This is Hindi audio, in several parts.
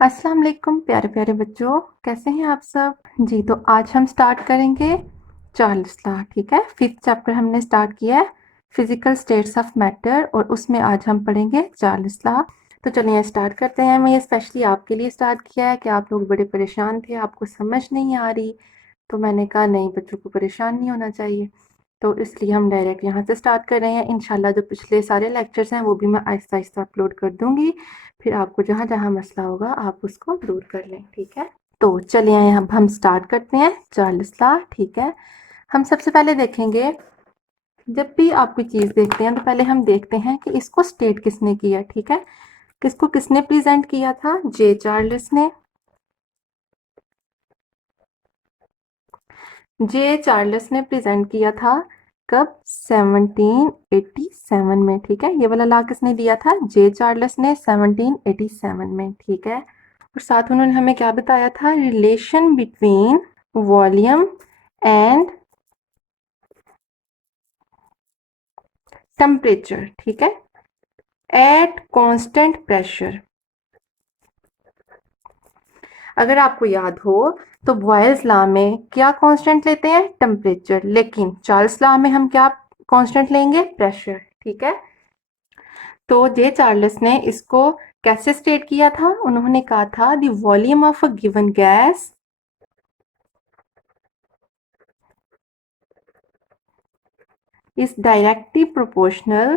अस्सलाम वालेकुम प्यारे प्यारे बच्चों, कैसे हैं आप सब? जी, तो आज हम स्टार्ट करेंगे चार्ल्स लॉ। ठीक है, फिफ्थ चैप्टर हमने स्टार्ट किया है, फिजिकल स्टेट्स ऑफ मैटर, और उसमें आज हम पढ़ेंगे चार्ल्स लॉ। तो चलिए स्टार्ट करते हैं। मैं ये स्पेशली आपके लिए स्टार्ट किया है कि आप लोग बड़े परेशान थे, आपको समझ नहीं आ रही, तो मैंने कहा नहीं, बच्चों को परेशान नहीं होना चाहिए, तो इसलिए हम डायरेक्ट यहाँ से स्टार्ट कर रहे हैं। इंशाल्लाह जो पिछले सारे लेक्चर्स हैं वो भी मैं आहिस्ता आहिस्ता अपलोड कर दूँगी, फिर आपको जहाँ जहाँ मसला होगा आप उसको दूर कर लें। ठीक है, तो चलिए अब हम स्टार्ट करते हैं चार्ल्स लॉ। ठीक है, हम सबसे पहले देखेंगे, जब भी आप कोई चीज़ देखते हैं तो पहले हम देखते हैं कि इसको स्टेट किसने किया। ठीक है, किसको किसने प्रेजेंट किया था? जे चार्ल्स ने। जे चार्ल्स ने प्रेजेंट किया था कब? 1787 में। ठीक है, ये वाला लॉ किसने दिया था? जे चार्ल्स ने 1787 में। ठीक है, और साथ उन्होंने हमें क्या बताया था? Relation between volume and temperature. ठीक है, एट कांस्टेंट प्रेशर। अगर आपको याद हो तो बॉयल्स लॉ में क्या कांस्टेंट लेते हैं? टेम्परेचर, लेकिन चार्ल्स लॉ में हम क्या कांस्टेंट लेंगे? प्रेशर। ठीक है, तो जे चार्ल्स ने इसको कैसे स्टेट किया था? उन्होंने कहा था the volume of a given gas is directly proportional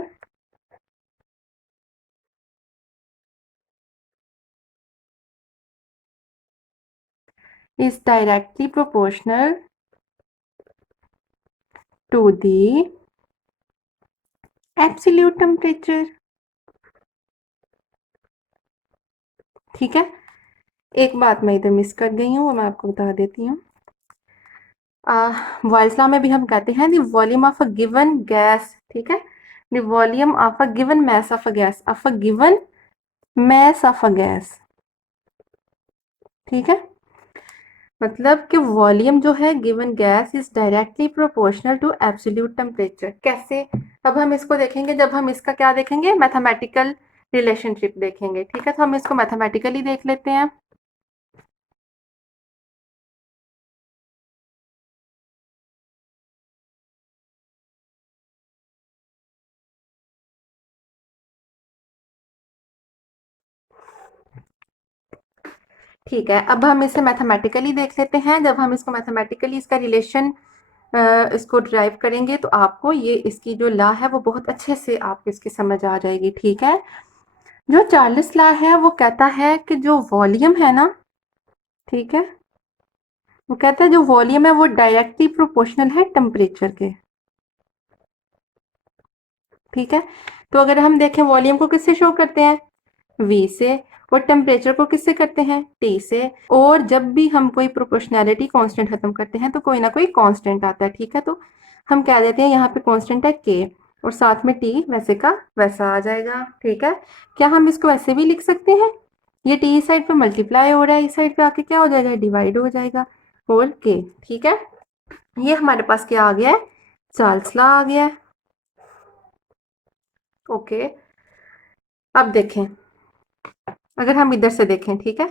is directly proportional to the absolute temperature। ठीक है, एक बात मैं इधर मिस कर गई हूँ, वो मैं आपको बता देती हूँ। बॉयल्स लॉ में भी हम कहते हैं the volume of a given gas. ठीक है, the volume of a given mass of a gas, of a given mass of a gas. ठीक है, मतलब कि वॉल्यूम जो है given gas is directly proportional to absolute temperature. कैसे? अब हम इसको देखेंगे जब हम इसका क्या देखेंगे? मैथमेटिकल रिलेशनशिप देखेंगे। ठीक है, तो हम इसको मैथमेटिकली देख लेते हैं। ठीक है, अब हम इसे मैथमेटिकली देख लेते हैं। जब हम इसको मैथमेटिकली इसका रिलेशन इसको ड्राइव करेंगे तो आपको ये इसकी जो लॉ है वो बहुत अच्छे से आपको इसकी समझ आ जाएगी। ठीक है, जो चार्ल्स लॉ है वो कहता है कि जो वॉल्यूम है ना, ठीक है, वो कहता है जो वॉल्यूम है वो डायरेक्टली प्रोपोर्शनल है टेम्परेचर के। ठीक है, तो अगर हम देखें वॉल्यूम को किससे शो करते हैं? V से, और टेम्परेचर को किससे करते हैं? T से। और जब भी हम कोई प्रोपोर्शनैलिटी कांस्टेंट खत्म करते हैं तो कोई ना कोई कांस्टेंट आता है। ठीक है, तो हम कह देते हैं यहाँ पे कांस्टेंट है K, और साथ में T वैसे का वैसा आ जाएगा। ठीक है, क्या हम इसको ऐसे भी लिख सकते हैं? ये T इस साइड पे मल्टीप्लाई हो रहा है, इस साइड पे आके क्या हो जाएगा? डिवाइड हो जाएगा, और K। ठीक है, ये हमारे पास क्या आ गया है? चार्ल्स लॉ आ गया है। ओके, अब देखें, अगर हम इधर से देखें, ठीक है,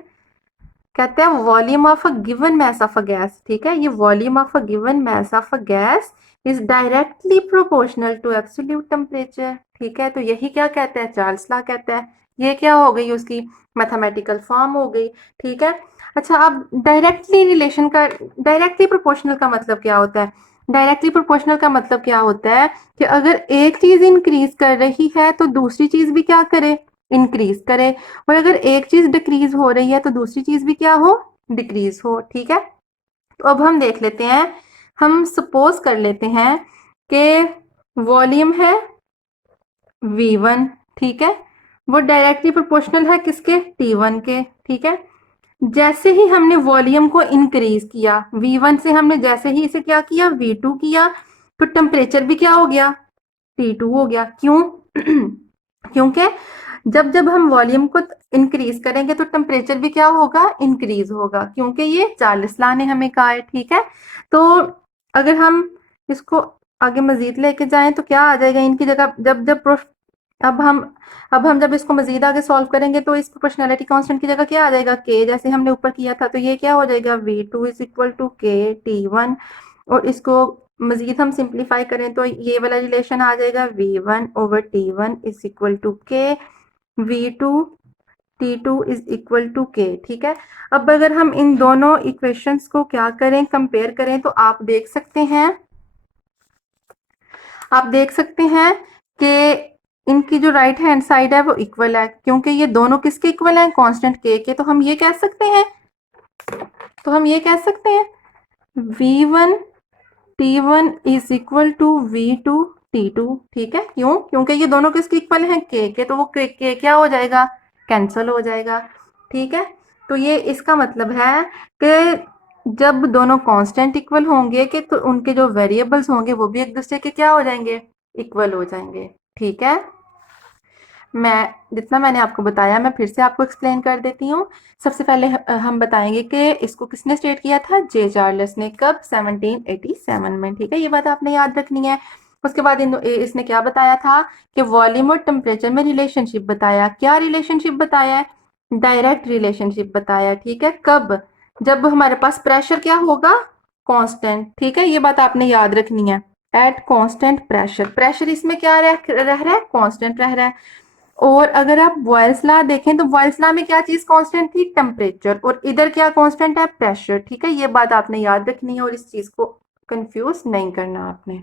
कहते हैं volume of a given mass of a gas. ठीक है, ये volume of a given mass of a gas is directly proportional to absolute temperature. ठीक है, तो यही क्या कहता है? चार्ल्स लॉ कहता है। ये क्या हो गई? उसकी मैथमेटिकल फॉर्म हो गई। ठीक है, अच्छा, अब डायरेक्टली रिलेशन का, डायरेक्टली प्रोपोर्शनल का मतलब क्या होता है? डायरेक्टली प्रोपोर्शनल का मतलब क्या होता है कि अगर एक चीज इंक्रीज कर रही है तो दूसरी चीज भी क्या करे? इंक्रीज करे, और अगर एक चीज डिक्रीज हो रही है तो दूसरी चीज भी क्या हो? डिक्रीज हो। ठीक है, तो अब हम देख लेते हैं, हम सपोज कर लेते हैं कि वॉल्यूम है V1। ठीक है, वो डायरेक्टली प्रोपोर्शनल है किसके? T1 के। ठीक है, जैसे ही हमने वॉल्यूम को इंक्रीज किया V1 से, हमने जैसे ही इसे क्या किया? V2 किया, तो टेम्परेचर भी क्या हो गया? T2 हो गया। क्यों? क्योंकि जब जब हम वॉल्यूम को इंक्रीज करेंगे तो टेम्परेचर भी क्या होगा? इंक्रीज होगा, क्योंकि ये चार्ल्स लॉ ने हमें कहा है। ठीक है, तो अगर हम इसको आगे मजीद लेके जाएं तो क्या आ जाएगा इनकी जगह? जब जब अब हम अब हम जब इसको मजीद आगे सॉल्व करेंगे तो इस प्रोपोर्शनैलिटी कांस्टेंट की जगह क्या आ जाएगा, के, जैसे हमने ऊपर किया था। तो ये क्या हो जाएगा, V2 इज इक्वल टू के T1। और इसको मजीद हम सिंप्लीफाई करें तो ये वाला रिलेशन आ जाएगा, V1 over T1 is equal to के V2 T2 is equal to के। ठीक है, अब अगर हम इन दोनों इक्वेशंस को क्या करें, कंपेयर करें, तो आप देख सकते हैं कि इनकी जो राइट हैंड साइड है वो इक्वल है, क्योंकि ये दोनों किसके इक्वल हैं, कांस्टेंट के। तो हम ये कह सकते हैं V1 T1 is equal to V2 T2। ठीक है, क्यों, क्योंकि ये दोनों किसके इक्वल हैं, के। तो वो के क्या हो जाएगा, कैंसिल हो जाएगा। ठीक है, तो ये इसका मतलब है कि जब दोनों कांस्टेंट इक्वल होंगे कि तो उनके जो वेरिएबल्स होंगे वो भी एक दूसरे के क्या हो जाएंगे, इक्वल हो जाएंगे। ठीक है, मैं जितना मैंने आपको बताया मैं फिर से आपको एक्सप्लेन कर देती हूँ। सबसे पहले हम बताएंगे कि इसको किसने स्टेट किया था, जे चार्ल्स ने। कब, 1787 में। ठीक है, ये बात आपने याद रखनी है। उसके बाद इसने क्या बताया था कि वॉल्यूम और टेम्परेचर में रिलेशनशिप बताया। क्या रिलेशनशिप बताया है, डायरेक्ट रिलेशनशिप बताया। ठीक है, कब, जब हमारे पास प्रेशर क्या होगा, कांस्टेंट। ठीक है, ये बात आपने याद रखनी है। एट कांस्टेंट प्रेशर, प्रेशर इसमें क्या रह रहा है, कांस्टेंट रह रहा है। और अगर आप बॉयल्स लॉ देखें तो बॉयल्स लॉ में क्या चीज कांस्टेंट थी, टेम्परेचर। और इधर क्या कांस्टेंट है, प्रेशर। ठीक है, ये बात आपने याद रखनी है और इस चीज को कंफ्यूज नहीं करना आपने।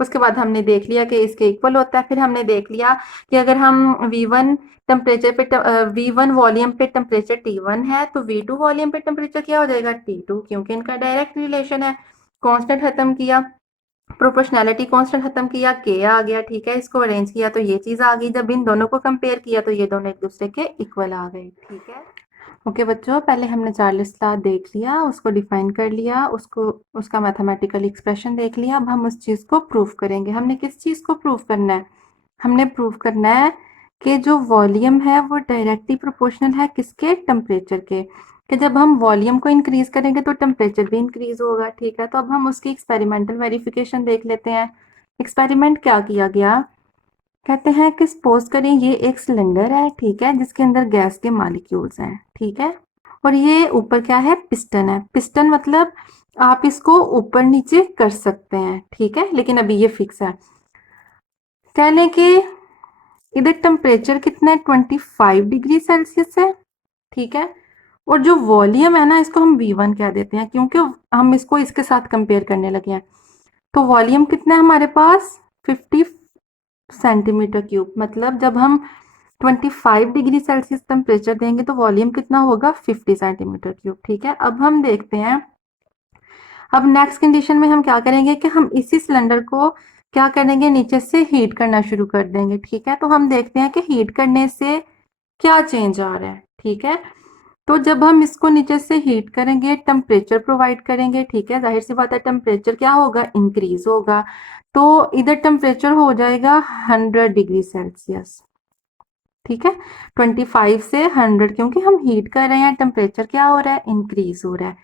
उसके बाद हमने देख लिया कि इसके इक्वल होता है। फिर हमने देख लिया कि अगर हम V1 टेम्परेचर पे V1 वॉल्यूम पे टेम्परेचर T1 है तो V2 वॉल्यूम पे टेम्परेचर क्या हो जाएगा, T2, क्योंकि इनका डायरेक्ट रिलेशन है। कांस्टेंट खत्म किया, प्रोपोर्शनैलिटी कांस्टेंट खत्म किया, के आ गया। ठीक है, इसको अरेंज किया तो ये चीज आ गई। जब इन दोनों को कंपेयर किया तो ये दोनों एक दूसरे के इक्वल आ गए। ठीक है, ओके बच्चों, पहले हमने चार्ल्स लॉ देख लिया, उसको डिफाइन कर लिया, उसको उसका मैथमेटिकल एक्सप्रेशन देख लिया। अब हम उस चीज को प्रूव करेंगे। हमने किस चीज को प्रूव करना है, हमने प्रूव करना है कि जो वॉल्यूम है वो डायरेक्टली प्रोपोर्शनल है किसके, टेम्परेचर के। कि जब हम वॉल्यूम को इंक्रीज करेंगे तो टेम्परेचर भी इंक्रीज होगा। ठीक है, तो अब हम उसकी एक्सपेरिमेंटल वेरिफिकेशन देख लेते हैं। एक्सपेरिमेंट क्या किया गया, कहते हैं कि सपोज करें ये एक सिलेंडर है। ठीक है, जिसके अंदर गैस के मॉलिक्यूल्स हैं। ठीक है, और ये ऊपर क्या है, पिस्टन है। पिस्टन मतलब आप इसको ऊपर नीचे कर सकते हैं। ठीक है, लेकिन अभी ये फिक्स है। कह लें कि इधर टेम्परेचर कितना है, 25 डिग्री सेल्सियस है। ठीक है, और जो वॉल्यूम है ना इसको हम V1 कह देते हैं, क्योंकि हम इसको इसके साथ कंपेयर करने लगे हैं। तो वॉल्यूम कितना है हमारे पास, 50 सेंटीमीटर क्यूब। मतलब जब हम 25 डिग्री सेल्सियस टेम्परेचर देंगे तो वॉल्यूम कितना होगा, 50 सेंटीमीटर क्यूब। ठीक है, अब हम देखते हैं, अब नेक्स्ट कंडीशन में हम क्या करेंगे कि हम इसी सिलेंडर को क्या करेंगे, नीचे से हीट करना शुरू कर देंगे। ठीक है, तो हम देखते हैं कि हीट करने से क्या चेंज आ रहा है। ठीक है, तो जब हम इसको नीचे से हीट करेंगे, टेम्परेचर प्रोवाइड करेंगे। ठीक है, जाहिर सी बात है टेम्परेचर क्या होगा, इंक्रीज होगा। तो इधर टेम्परेचर हो जाएगा 100 डिग्री सेल्सियस। ठीक है, 25 से 100, क्योंकि हम हीट कर रहे हैं, टेम्परेचर क्या हो रहा है, इंक्रीज हो रहा है।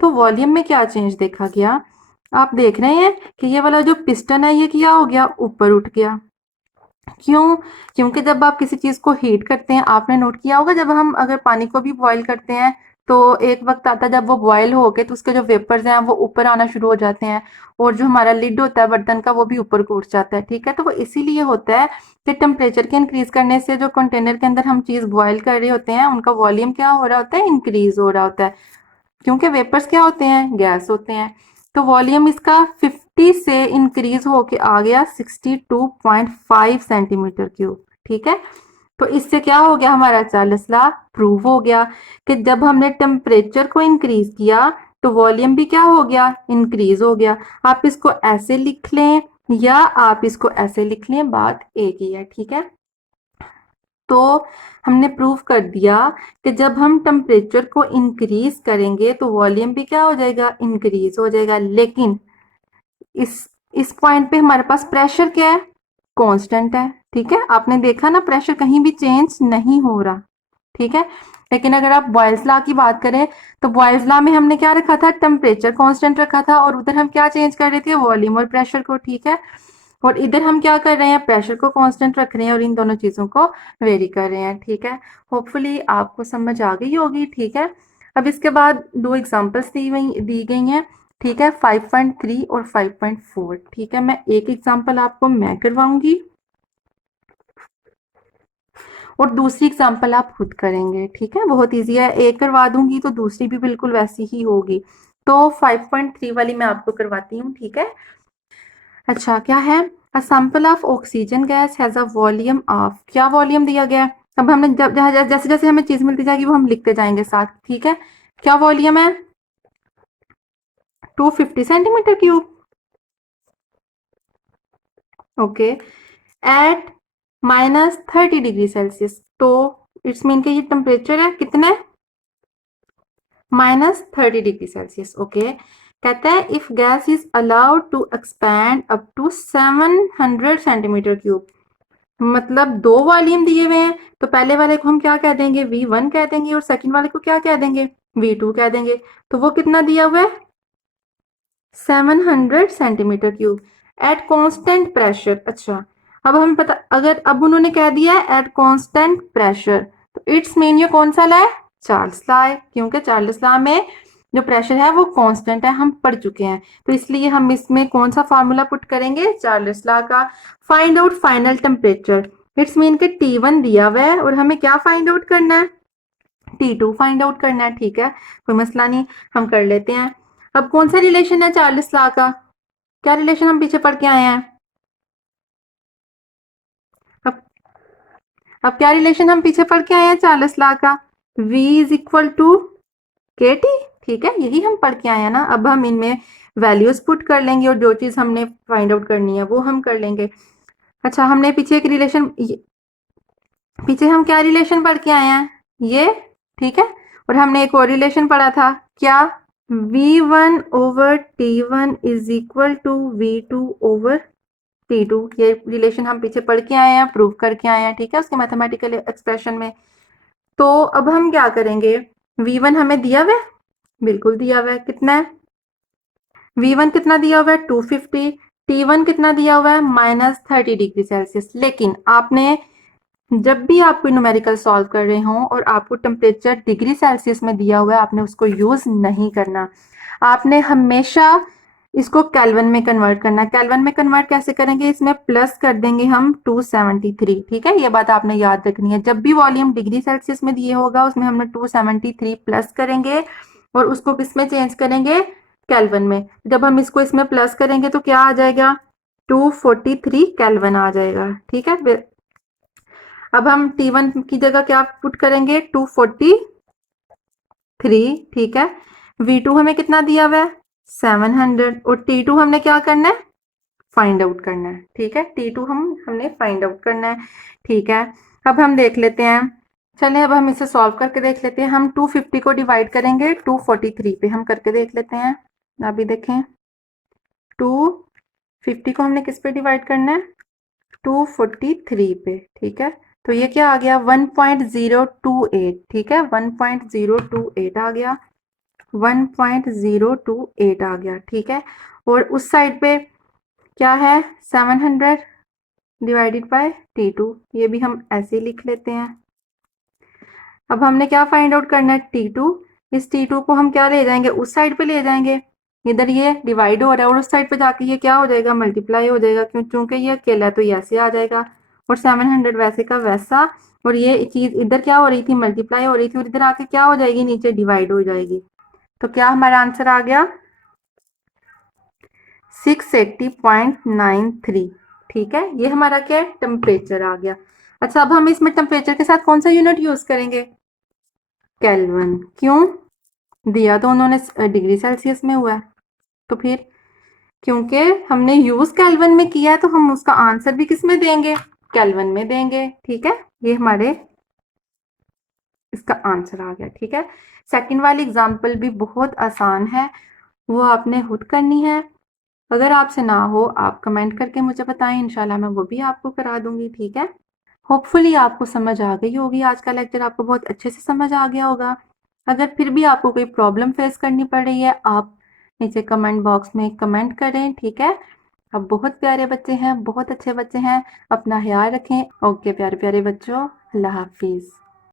तो वॉल्यूम में क्या चेंज देखा गया, आप देख रहे हैं कि ये वाला जो पिस्टन है ये क्या हो गया, ऊपर उठ गया। क्यों, क्योंकि जब आप किसी चीज को हीट करते हैं, आपने नोट किया होगा जब हम अगर पानी को भी बॉईल करते हैं तो एक वक्त आता है जब वो बॉयल हो गए तो उसके जो वेपर्स हैं वो ऊपर आना शुरू हो जाते हैं, और जो हमारा लिड होता है बर्तन का वो भी ऊपर को उठ जाता है। ठीक है, तो वो इसीलिए होता है कि टेम्परेचर के इंक्रीज करने से जो कंटेनर के अंदर हम चीज बॉयल कर रहे होते हैं उनका वॉल्यूम क्या हो रहा होता है, इंक्रीज हो रहा होता है, क्योंकि वेपर्स क्या होते हैं, गैस होते हैं। तो वॉल्यूम इसका 50 से इंक्रीज होके आ गया 62.5 सेंटीमीटर क्यूब। ठीक है, तो इससे क्या हो गया, हमारा चार्ल्स लॉ प्रूव हो गया कि जब हमने टेम्परेचर को इंक्रीज किया तो वॉल्यूम भी क्या हो गया, इंक्रीज हो गया। आप इसको ऐसे लिख लें या आप इसको ऐसे लिख लें, बात एक ही है। ठीक है, तो हमने प्रूव कर दिया कि जब हम टेम्परेचर को इंक्रीज करेंगे तो वॉल्यूम भी क्या हो जाएगा, इंक्रीज हो जाएगा। लेकिन इस इस पॉइंट पे हमारे पास प्रेशर क्या है, कांस्टेंट है। ठीक है, आपने देखा ना प्रेशर कहीं भी चेंज नहीं हो रहा। ठीक है, लेकिन अगर आप बॉयल्स लॉ की बात करें तो बॉयल्स लॉ में हमने क्या रखा था, टेम्परेचर कांस्टेंट रखा था, और उधर हम क्या चेंज कर रहे थे, वॉल्यूम और प्रेशर को। ठीक है, और इधर हम क्या कर रहे हैं, प्रेशर को कांस्टेंट रख रहे हैं और इन दोनों चीज़ों को वेरी कर रहे हैं। ठीक है, होपफुली आपको समझ आ गई होगी। ठीक है, अब इसके बाद दो एग्जांपल्स दी गई हैं। ठीक है, 5.3 और 5.4। ठीक है, मैं एक एग्जांपल आपको मैं करवाऊंगी और दूसरी एग्जांपल आप खुद करेंगे। ठीक है, बहुत इजी है, एक करवा दूंगी तो दूसरी भी बिल्कुल वैसी ही होगी। तो 5.3 वाली मैं आपको करवाती हूँ। ठीक है, अच्छा क्या है, a sample of oxygen gas has a volume of, क्या वॉल्यूम दिया गया है। अब हमने जैसे जैसे हमें चीज मिलती जाएगी वो हम लिखते जाएंगे साथ। ठीक है, क्या वॉल्यूम है, 250 centimetre cube. Okay, at -30 degree Celsius, तो इट्स मीन के ये टेम्परेचर है कितने, -30 डिग्री सेल्सियस। ओके, कहता है if gas is allowed to expand up to 700 centimetre cube, मतलब दो वॉल्यूम दिए हुए हैं, तो पहले वाले को हम क्या कह देंगे, V1 कह देंगे, और सेकंड वाले को क्या कह देंगे, V2 कह देंगे। तो वो कितना दिया हुआ है, 700 centimetre cube at constant pressure. अच्छा, अब हमें पता, अगर अब उन्होंने कह दिया है एट कांस्टेंट प्रेशर, तो इट्स मीन ये कौन सा लॉ है, चार्ल्स लॉ है, क्योंकि चार्ल्स लॉ में जो प्रेशर है वो कांस्टेंट है, हम पढ़ चुके हैं। तो इसलिए हम इसमें कौन सा फार्मूला पुट करेंगे, चार्ल्स लॉ का। Find out final temperature, it's mean के T1 दिया हुआ है और हमें क्या फाइंड आउट करना है, T2 फाइंड आउट करना है। ठीक है, कोई मसला नहीं, हम कर लेते हैं। अब कौन सा रिलेशन है चार्ल्स लॉ का, क्या रिलेशन हम पीछे पढ़ के आए हैं, अब अब क्या रिलेशन हम पीछे पढ़ के आए हैं चार्ल्स लॉ का, V इज इक्वल टू के टी। ठीक है, यही हम पढ़ के आए हैं ना। अब हम इनमें वैल्यूज पुट कर लेंगे और जो चीज हमने फाइंड आउट करनी है वो हम कर लेंगे। अच्छा, हमने पीछे एक रिलेशन, पीछे हम क्या रिलेशन पढ़ के आए हैं, ये। ठीक है, और हमने एक और रिलेशन पढ़ा था, क्या, V1 over T1 is equal to V2 over T2। ये रिलेशन हम पीछे पढ़ के आए हैं, प्रूव करके आए हैं। ठीक है, उसके मैथमेटिकल एक्सप्रेशन में। तो अब हम क्या करेंगे, V1 हमें दिया हुआ है, बिल्कुल दिया हुआ है, कितना है, V1 कितना दिया हुआ है, 250। T1 कितना दिया हुआ है, -30 डिग्री सेल्सियस। लेकिन आपने जब भी आप कोई न्यूमेरिकल सॉल्व कर रहे हो और आपको टेम्परेचर डिग्री सेल्सियस में दिया हुआ है, आपने उसको यूज नहीं करना, आपने हमेशा इसको केल्विन में कन्वर्ट करना है। केल्विन में कन्वर्ट कैसे करेंगे, इसमें प्लस कर देंगे हम 273। ठीक है, ये बात आपने याद रखनी है, जब भी वॉल्यूम डिग्री सेल्सियस में दिए होगा उसमें हमने 273 प्लस करेंगे और उसको किस में चेंज करेंगे, केल्विन में। जब हम इसको इसमें प्लस करेंगे तो क्या आ जाएगा, 243 केल्विन आ जाएगा। ठीक है, अब हम T1 की जगह क्या पुट करेंगे, 243। ठीक है, V2 हमें कितना दिया हुआ है, 700, और T2 हमने क्या करना है, फाइंड आउट करना है। ठीक है, T2 हमने फाइंड आउट करना है। ठीक है, अब हम देख लेते हैं, चलें अब हम इसे सॉल्व करके देख लेते हैं। हम 250 को डिवाइड करेंगे 243 पे, हम करके देख लेते हैं। अभी देखें, 250 को हमने किस पे डिवाइड करना है, 243 पे। ठीक है, तो ये क्या आ गया, 1.028। ठीक है, 1.028 आ गया, 1.028 आ गया। ठीक है, और उस साइड पे क्या है, 700 डिवाइडेड बाय T2, ये भी हम ऐसे ही लिख लेते हैं। अब हमने क्या फाइंड आउट करना है, T2। इस T2 को हम क्या ले जाएंगे, उस साइड पे ले जाएंगे, इधर ये डिवाइड हो रहा है और उस साइड पे जाके ये क्या हो जाएगा, मल्टीप्लाई हो जाएगा, क्यों, चूंकि ये अकेला है तो ये ऐसे आ जाएगा, और 700 वैसे का वैसा, और ये चीज इधर क्या हो रही थी, मल्टीप्लाई हो रही थी, और इधर आके क्या हो जाएगी, नीचे डिवाइड हो जाएगी। तो क्या हमारा आंसर आ गया, 680.93। ठीक है, ये हमारा क्या है, टेम्परेचर आ गया। अच्छा, अब हम इसमें टेम्परेचर के साथ कौन सा यूनिट यूज करेंगे, केल्विन। क्यों, दिया तो उन्होंने डिग्री सेल्सियस में हुआ है, तो फिर क्योंकि हमने यूज केल्विन में किया है तो हम उसका आंसर भी किस में देंगे, केल्विन में देंगे। ठीक है, ये हमारे इसका आंसर आ गया। ठीक है, सेकंड वाली एग्जांपल भी बहुत आसान है, वो आपने खुद करनी है। अगर आपसे ना हो आप कमेंट करके मुझे बताएं, इंशाल्लाह मैं वो भी आपको करा दूंगी। ठीक है, होपफुली आपको समझ आ गई होगी, आज का लेक्चर आपको बहुत अच्छे से समझ आ गया होगा। अगर फिर भी आपको कोई प्रॉब्लम फेस करनी पड़ रही है, आप नीचे कमेंट बॉक्स में कमेंट करें। ठीक है, आप बहुत प्यारे बच्चे हैं, बहुत अच्छे बच्चे हैं। अपना ख्याल रखें। ओके प्यारे प्यारे बच्चों, अल्लाह हाफिज।